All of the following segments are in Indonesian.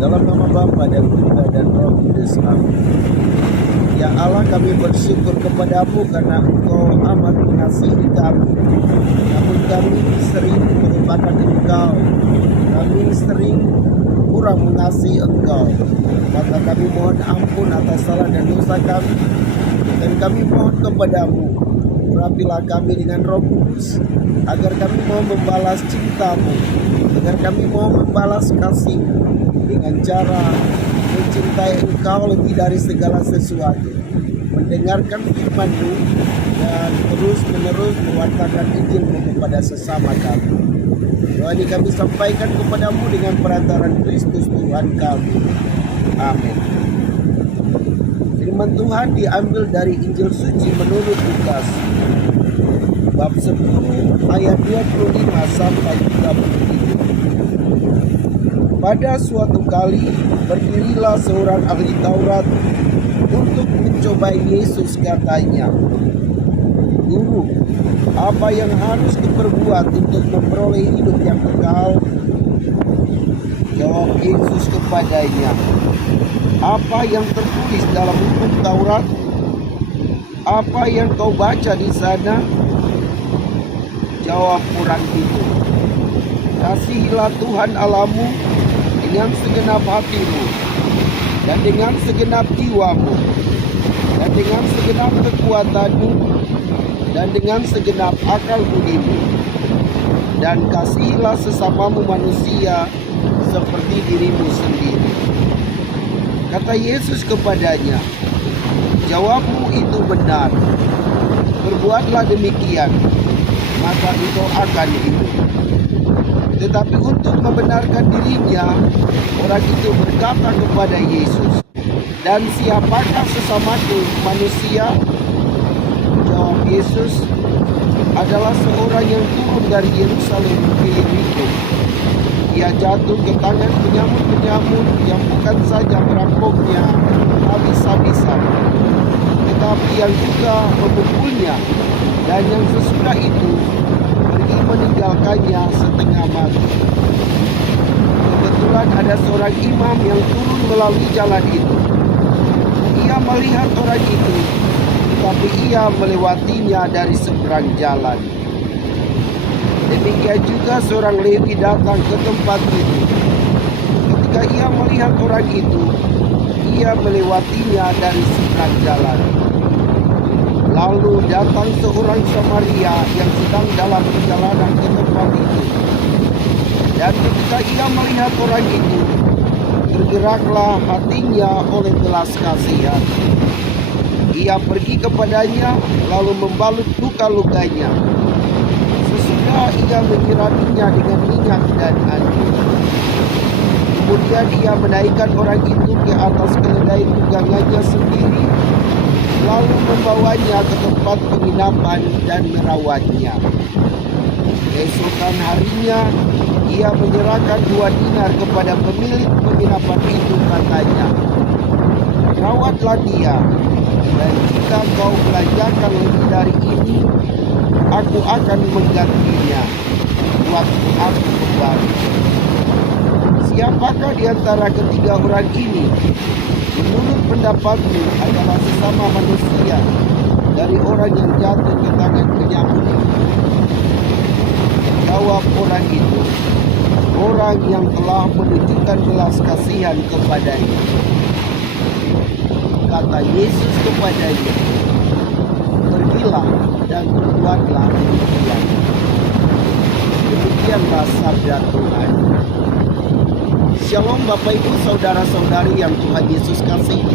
Dalam nama Bapa dan Putra dan Roh Kudus. Amin. Ya Allah, kami bersyukur kepadamu karena Engkau amat mengasihi kami. Namun kami sering melupakan Engkau. Kami sering kurang mengasihi Engkau. Maka kami mohon ampun atas salah dan dosa kami. Dan kami mohon kepadamu, urapilah kami dengan Roh Kudus, agar kami mau membalas cintamu, agar kami mau membalas kasihmu dengan cara mencintai Engkau lebih dari segala sesuatu, mendengarkan firman-Mu, dan terus-menerus mewartakan Injil-Mu kepada sesama kami. Doa ini kami sampaikan kepadamu dengan perantaran Kristus Tuhan kami. Amin. Firman Tuhan diambil dari Injil Suci menurut Lukas, bab 10 ayat 25 sampai 37. Pada suatu kali berdirilah seorang ahli Taurat untuk mencobai Yesus, katanya, "Guru, apa yang harus kuperbuat untuk memperoleh hidup yang kekal?" Jawab Yesus kepadanya, "Apa yang tertulis dalam hukum Taurat? Apa yang kau baca di sana?" Jawab orang itu, "Kasihilah Tuhan Allahmu dengan segenap hatimu, dan dengan segenap jiwamu, dan dengan segenap kekuatanmu, dan dengan segenap akal budimu. Dan kasihilah sesamamu manusia seperti dirimu sendiri." Kata Yesus kepadanya, "Jawabmu itu benar. Berbuatlah demikian, maka engkau akan hidup." Tetapi untuk membenarkan dirinya, orang itu berkata kepada Yesus, "Dan siapakah sesamaku manusia?" Jawab Yesus, "Adalah seorang yang turun dari Yerusalem ke Yeriko. Ia jatuh ke tangan penyamun-penyamun yang bukan saja merampoknya habis-habisan, tetapi yang juga memukulnya, dan yang sesudah itu pergi meninggalkannya setengah mati. Kebetulan ada seorang imam yang turun melalui jalan itu. Ia melihat orang itu, tetapi ia melewatinya dari seberang jalan. Demikian juga seorang Lewi datang ke tempat itu. Ketika ia melihat orang itu, ia melewatinya dari seberang jalan. Lalu datang seorang Samaria yang sedang dalam perjalanan ke tempat itu. Dan ketika ia melihat orang itu, tergeraklah hatinya oleh belas kasihan. Ia pergi kepadanya, lalu membalut luka-lukanya. Sesudah ia menyiraminya dengan minyak dan anggur. Kemudian ia menaikkan orang itu ke atas keledai tunggangannya sendiri, lalu membawanya ke tempat penginapan dan merawatnya. Keesokan harinya, ia menyerahkan 2 dinar kepada pemilik penginapan itu, katanya, "Rawatlah dia, dan jika kau belanjakan lebih dari ini, aku akan menggantinya waktu aku kembali." Siapakah di antara ketiga orang ini menurut pendapatmu adalah sesama manusia dari orang yang jatuh ke tangan penyamun itu? Jawab orang itu, "Orang yang telah menunjukkan belas kasihan kepadanya." Kata Yesus kepadanya, "Pergilah dan berbuatlah demikian." Demikianlah sabda Tuhan. Shalom Bapak Ibu saudara-saudari yang Tuhan Yesus kasihi.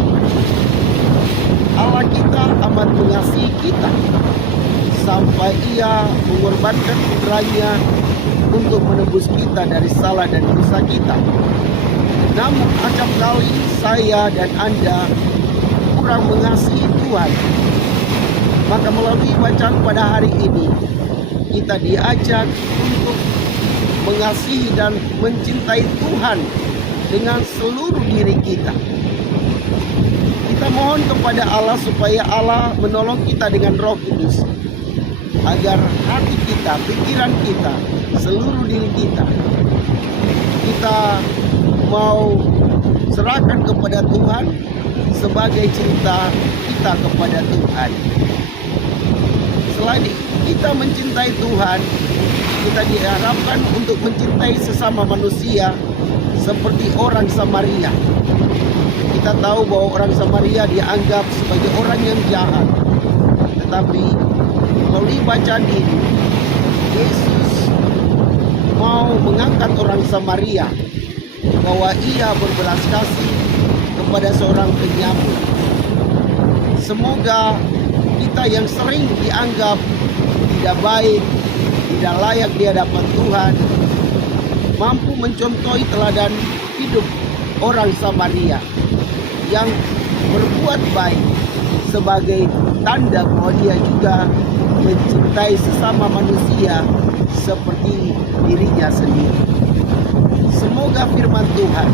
Allah kita amat mengasihi kita sampai Ia mengorbankan putranya untuk menebus kita dari salah dan dosa kita. Namun acap kali saya dan Anda kurang mengasihi Tuhan. Maka melalui bacaan pada hari ini, kita diajak untuk mengasihi dan mencintai Tuhan dengan seluruh diri kita. Kita mohon kepada Allah supaya Allah menolong kita dengan Roh Kudus, agar hati kita, pikiran kita, seluruh diri kita mau serahkan kepada Tuhan sebagai cinta kita kepada Tuhan. Selain kita mencintai Tuhan, kita diharapkan untuk mencintai sesama manusia seperti orang Samaria. Kita tahu bahwa orang Samaria dianggap sebagai orang yang jahat. Tetapi melalui bacaan ini, Yesus mau mengangkat orang Samaria bahwa ia berbelas kasih kepada seorang penyamun. Semoga kita yang sering dianggap tidak baik, tidak layak di hadapan Tuhan, mampu mencontohi teladan hidup orang Samaria yang berbuat baik sebagai tanda bahwa dia juga mencintai sesama manusia seperti dirinya sendiri. Semoga firman Tuhan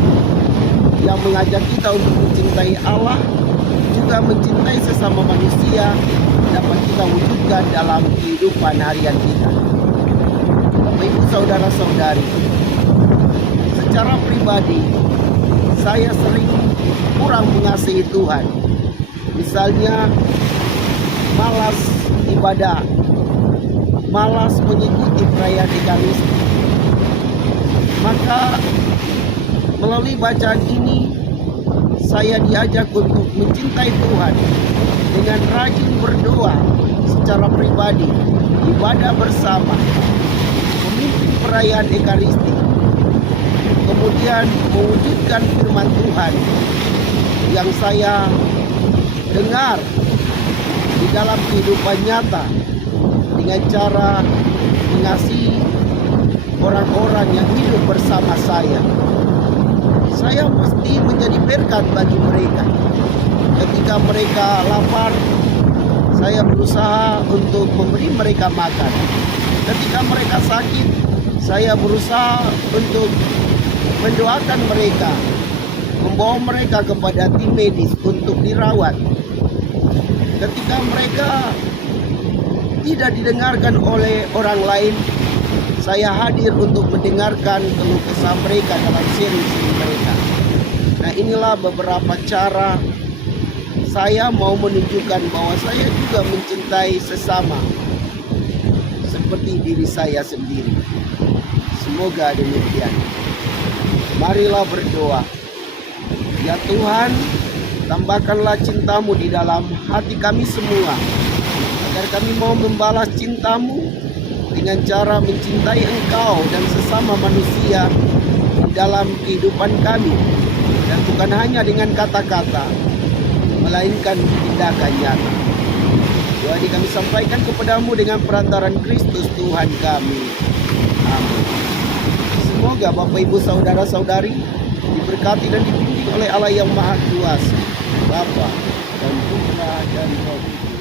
yang mengajak kita untuk mencintai Allah, juga mencintai sesama manusia, dapat kita wujudkan dalam kehidupan harian kita. Bapak Ibu saudara-saudari, secara pribadi saya sering kurang mengasihi Tuhan. Misalnya malas ibadah, malas mengikuti perayaan Ekaristi. Maka melalui bacaan ini saya diajak untuk mencintai Tuhan dengan rajin berdoa secara pribadi, ibadah bersama, memimpin perayaan Ekaristi, kemudian mewujudkan firman Tuhan yang saya dengar di dalam kehidupan nyata dengan cara mengasihi orang-orang yang hidup bersama saya. Saya mesti menjadi berkat bagi mereka. Ketika mereka lapar, saya berusaha untuk memberi mereka makan. Ketika mereka sakit, saya berusaha untuk mendoakan mereka, membawa mereka kepada tim medis untuk dirawat. Ketika mereka tidak didengarkan oleh orang lain, saya hadir untuk mendengarkan keluh kesah mereka dalam sharing mereka. Nah, inilah beberapa cara saya mau menunjukkan bahwa saya juga mencintai sesama seperti diri saya sendiri. Semoga demikian. Marilah berdoa. Ya Tuhan, tambahkanlah cintamu di dalam hati kami semua, agar kami mau membalas cintamu dengan cara mencintai Engkau dan sesama manusia di dalam kehidupan kami, dan bukan hanya dengan kata-kata, melainkan tindakan nyata. Doa ini kami sampaikan kepadamu dengan perantaran Kristus Tuhan kami. Amin. Semoga Bapak Ibu saudara-saudari diberkati dan dibimbing oleh Allah yang Maha Kuasa, Bapa dan Putra dan Roh Kudus.